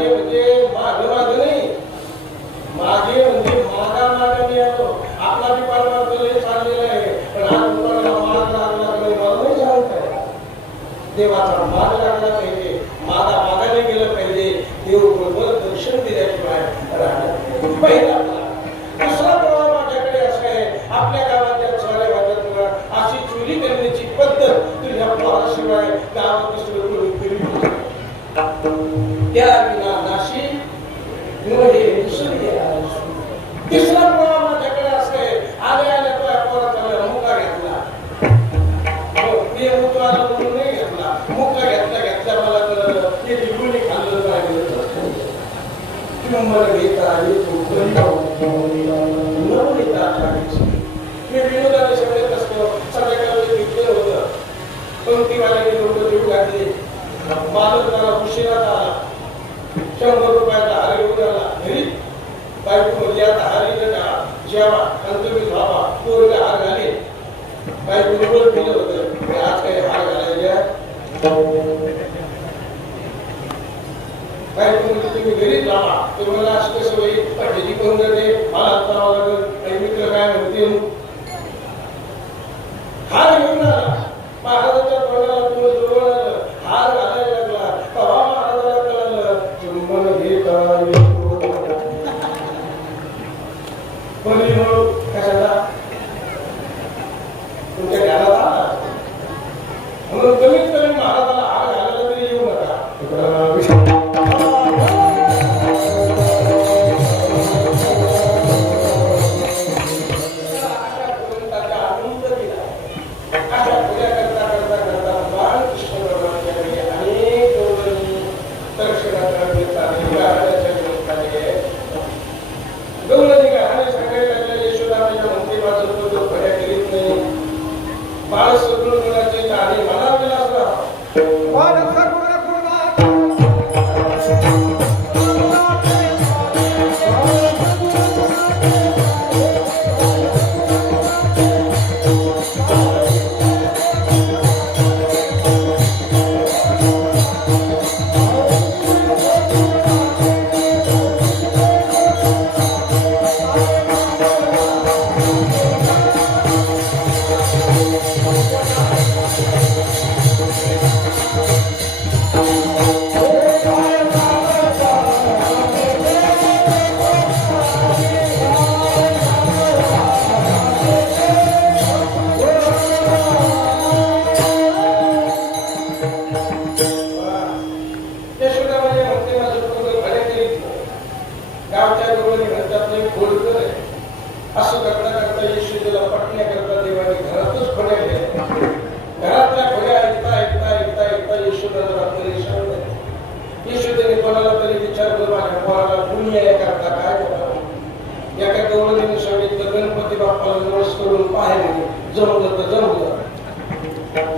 मागे म्हणजे मागे मागे नाही, मागे म्हणजे मागाने आलो. आपला बी परमार्थ लय चाललेला आहे, पण आज लोकांना माग लागला नाही, मला नाही सांगताय. देवाचा माग लागला पाहिजे, मागाने गेलं पाहिजे. देव बरोबर दर्शन दिल्याशिवाय राहणार पहिला. दुसरा प्रवाह माझ्याकडे असा आहे, आपल्या गावातल्या साऱ्या भागात अशी चोरी करण्याची पद्धत तुझ्या पोराशिवाय गावात दुसरं कोणी करीत नाही. त्या विना नाशी तिसरा प्रवाह माझ्याकडे असं आहे, आल्या आल्या तुला पोराचा मुका घेतला. ते मुकाला म्हणून नाही घेतला, मुका घेतल्या मला कळलं ते बिलकुल खाल्लं पाहिजे. मला घेता आली मी विनोदाने सगळ्यात असतो. संध्याकाळी घेतलं होतं, पंक्तीवाल्याने लोक देऊ घातले. मालक त्याला उशिरा आला, 100 रुपयाचा हार घेऊन आला घरी. बायको म्हणजे आता हार येतं का, जेवा आणि तुम्ही धावा, पोरला हार घाले. बायको निवड केलं होतं, आज काही हार घालायच्या. बायको म्हणजे तुम्ही घरीच राहा, तुम्हाला असं कसं होईल, पाठीची करून जाते, मला करावं लागेल. काही मित्र काय म्हणतील, हार घेऊन आला. महाराजांच्या तोंडाला तुम्ही जवळ आलं, हार घालायला लागला. तेव्हा महाराजाला कळलं, चुंबन घेता कशाला तुमच्या घरात आला म्हणून कमीत कमी महाराजाला हार घालायला तरी येऊ नका.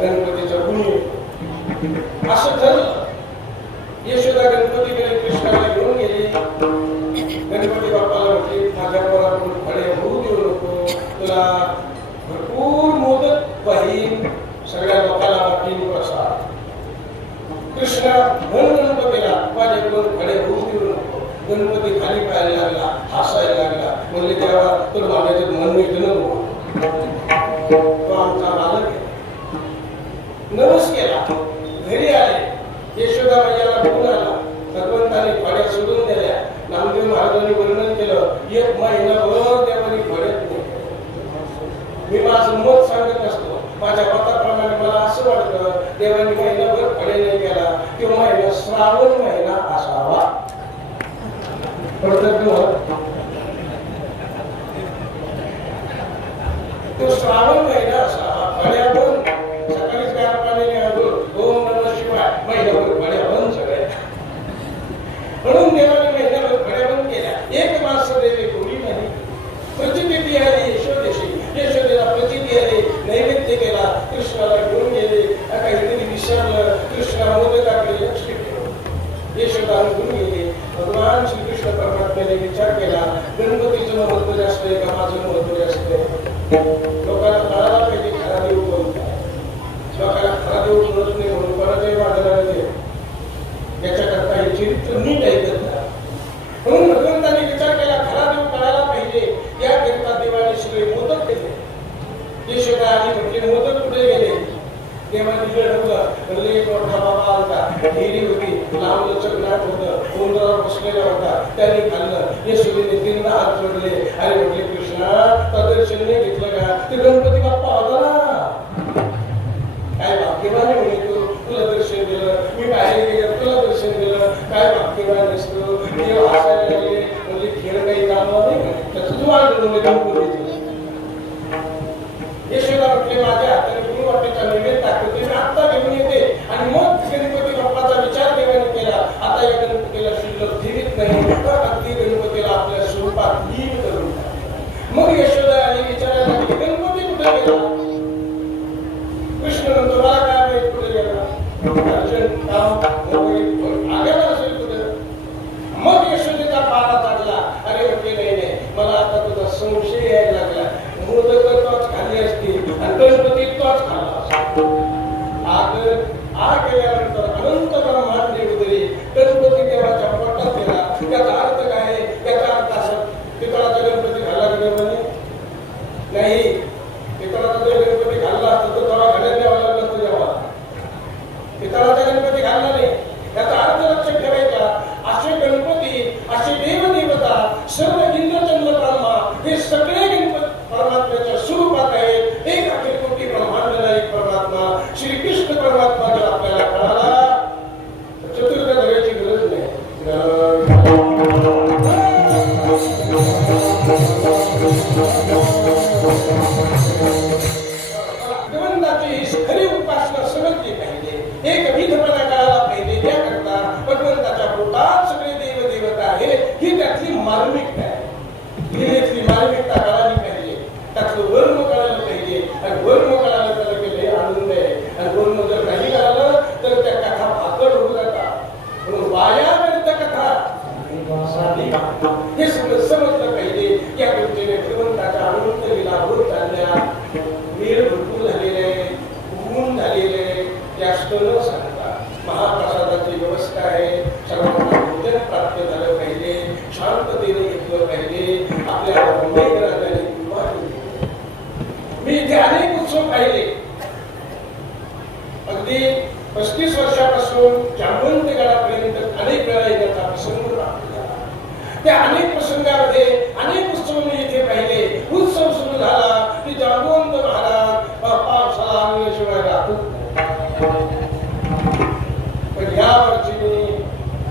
गणपतीचा गुणी असं ठरलं. यशोदा गणपतीकडे कृष्णाला घेऊन गेली. गणपती बाप्पाला म्हटली, माझ्या पोराकडून फळे होऊ देऊ नको, तुला भरपूर मोदक पाहिजे, सगळ्या लोकांना वाटतील प्रसाद. कृष्ण म्हण गणपतीला, माझ्याकडून फळे होऊ देऊ नको. गणपती खाली पाहायला लागला, हसायला लागला. म्हणजे तेव्हा तुला माझ्याच्यात मन मिळतं नको, तो आमचा मालक आहे. नवस केला, घरी आले. यशोदा मैयाला घेऊन आला. भगवंताने फळ्या सोडून दिल्या. नामदेव महाराजांनी वर्णन केलं, 1 महिनाभर देवानी फळ्यात नाही. मी माझं मत सांगत असतो, माझ्या मताप्रमाणे मला असं वाटतं, देवानी महिनाभर फळे नाही केला, तो महिना श्रावण महिना असावा. तो श्रावण महिना असावा. फळ्या बंद, सकाळीच गार पाण्याने आंघोळ, ओम नमः शिवाय, महिनाभर फळ्या बंद सगळ्या. म्हणून देवाने महिनाभर फळ्या बंद केल्या. एक मास देवे कोणी नाही. प्रचिती आली यशोदेशी, यशोदेला प्रचिती आली, नैवेद्य केला. कृष्णाला घेऊन गेले. काहीतरी विसरलं, कृष्णा मोदकाकडे लक्ष ठेवलं. यशोदा घेऊन गेले. भगवान श्रीकृष्ण परमात्म्याने विचार केला, गणपतीचं महत्व जास्त आहे का माझं महत्व जास्त आहे? लोकांना कळायला पाहिजे खरा देव कोणता. लोकांना खरा देव कळत नाही म्हणून कोणाच्याही मार्गाला याच्याकरता हे चरित्र नीट ऐकत उंदरावर बसलेला होता, त्यांनी खाल्लं. यशोदेने 3दा हात जोडले आणि म्हटले, कृष्णा तर दर्शन नाही घेतलं का? ते गणपती बाप्पा होता ना. काय भाग्यवान आहे म्हणे तू, तुला दर्शन दिलं. मी बाहेर गेलं, तुला दर्शन दिलं. काय भाग्यवान असतो. देव हसायला लागले, म्हणजे खेळ काही जाणवं नाही का? त्याचं तू आलं यशोदा म्हटले, माझ्या हाताने तुम्ही वाटेचा नैवेद्य दाखवते, मी आत्ता घेऊन येते. आणि मग गणपती बाप्पाचा विचार देवाने केला. आता या गणपतीला शिल्लक ठेवीत नाही, तर अगदी गणपतीला आपल्या स्वरूपात लीन करून टाकले. मग यशोदा आली, विचारायला लागली, गणपती कुठे गेला? कृष्ण म्हणतो, मला काय माहित कुठे गेला. अर्जुन आगाला असेल कुठे. मग यशोदेचा पारा चढला. अरे म्हटले, नाही मला आता तुझा संशय यायला लागला. मोदक तोच खाल्ली असती आणि गणपती तोच खाल्ला. आग गेल्यानंतर अनंत ब्रह्मांड उतरली. गणपती देवाच्या पोटात गेला. त्याचा अर्थ काय? त्याचा अर्थ असा, पितळाचा गणपती खाल्ला म्हणे नाही. पितळाचा जर गणपती खाल्ला असता तर तेव्हा घरात द्यावा लागला असतं जेव्हा. पितळाचा गणपती खाल्ला नाही. त्याचा अर्थ लक्षात ठेवायचा. असे गणपती, असे देवदेवता, सर्व इंद्रचंद्र ब्रह्मा हे सगळे गणपती परमात्म्याच्या स्वरूपात आहे. एक अखिल कोटी ब्रह्मांड एक परमात्मा श्रीकृष्ण परमात्मा जर आपल्याला कळाला, चतुर्थ धर्याची गरज नाही. भगवंताची खरी उपासना समजली पाहिजे. एक विधपणा कळाला पाहिजे. त्याकरता भगवंताच्या पोटात सगळे देव देवता आहे, ही त्यातली मार्मिकता आहे. लीलेतली मार्मिकता कळाली पाहिजे. त्यातलं वर्म कळायला पाहिजे. आणि वर्म कळायला त्याला केले आनंद आहे. आणि वर्म जर नाही कळालं तर त्या कथा भाकड होऊ जातात. म्हणून वाया व्यर्थ कथा हे सगळं समजलं पाहिजे. या गोष्टीने भगवंताच्या अनंत लीला होत चालल्या. वेळ भरपूर झालेले आहे, ऊन झालेले आहे. जास्त न सांगता महाप्रसादाची व्यवस्था आहे. सर्वांना भोजन प्राप्त झालं पाहिजे. शांततेने घेतलं पाहिजे. आपल्या अनेक राजाने मी इथे अनेक उत्सव पाहिले. अगदी 35 वर्षापासून जांबवंतगडापर्यंत अनेक वेळा येण्याचा प्रसंग प्राप्त झाला. त्या अनेक प्रसंगामध्ये अनेक उत्सव मी इथे पाहिले. उत्सव सुरू झाला की जांबवंत महाराज पावसाला आणल्याशिवाय राहत. पण या वर्षी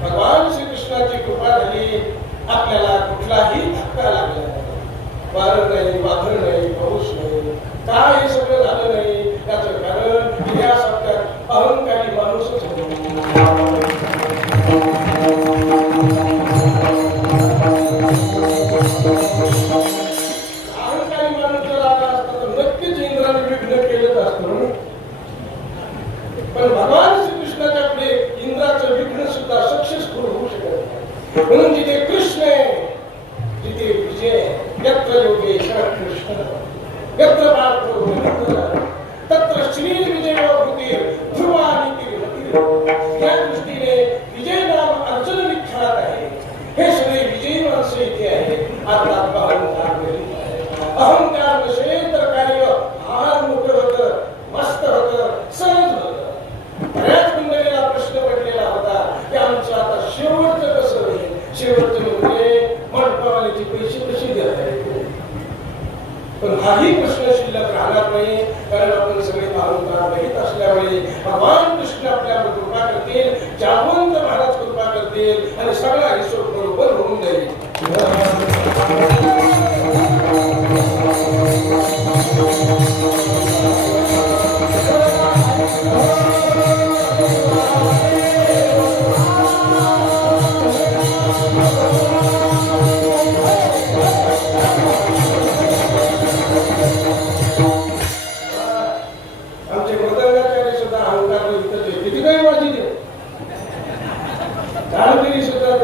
भगवान श्रीकृष्णाची कृपा झाली. आपल्याला कुठलाही धक्का लागला नाही. वारं नाही, वादळ नाही, पाऊस नाही, काय हे सगळं झालं नाही. त्याचं कारण या सप्त्यात अहंकारी माणूसच होतो. अहंकारी माणूस जर आला असता तर नक्कीच इंद्राने विघ्न केलंच असतं. पण भगवान श्रीकृष्णाच्या पुढे इंद्राचं विघ्न सुद्धा सक्सेसफुल होऊ शकत नाही. म्हणून जिथे कृष्ण आहे जिथे विजय, यत्र योगेश्वर कृष्ण यत्र पार्थो तत्र श्री विजय भूती ध्रुवा नीती. या दृष्टीने विजय नाम अर्जुन विख्यात आहे. हे सगळे विजयी माणसं इथे आहेत. आता अहंकार नसेल तर कार्य फार मोठं होतं, मस्त होतं, सहज होतं. बऱ्याच मंडळीला प्रश्न पडलेला होता की आमचं आता शेवटचं कसं होईल. शेवटचं म्हणजे मंडपावाल्याचे पैसे कसे देता येतील. पण हाही प्रश्न शिल्लक राहणार नाही. कारण आपण सगळे अहंकार रहित असल्यामुळे भगवान कृष्ण आपल्यावर कृपा करतील. जांबवंत महाराज कृपा करतील आणि सगळा हिशोब बरोबर होऊन जाईल. आमचे मृदंगाचार्य सुद्धा अहंकार किती काही वाजी देव. झाडगिरी सुद्धा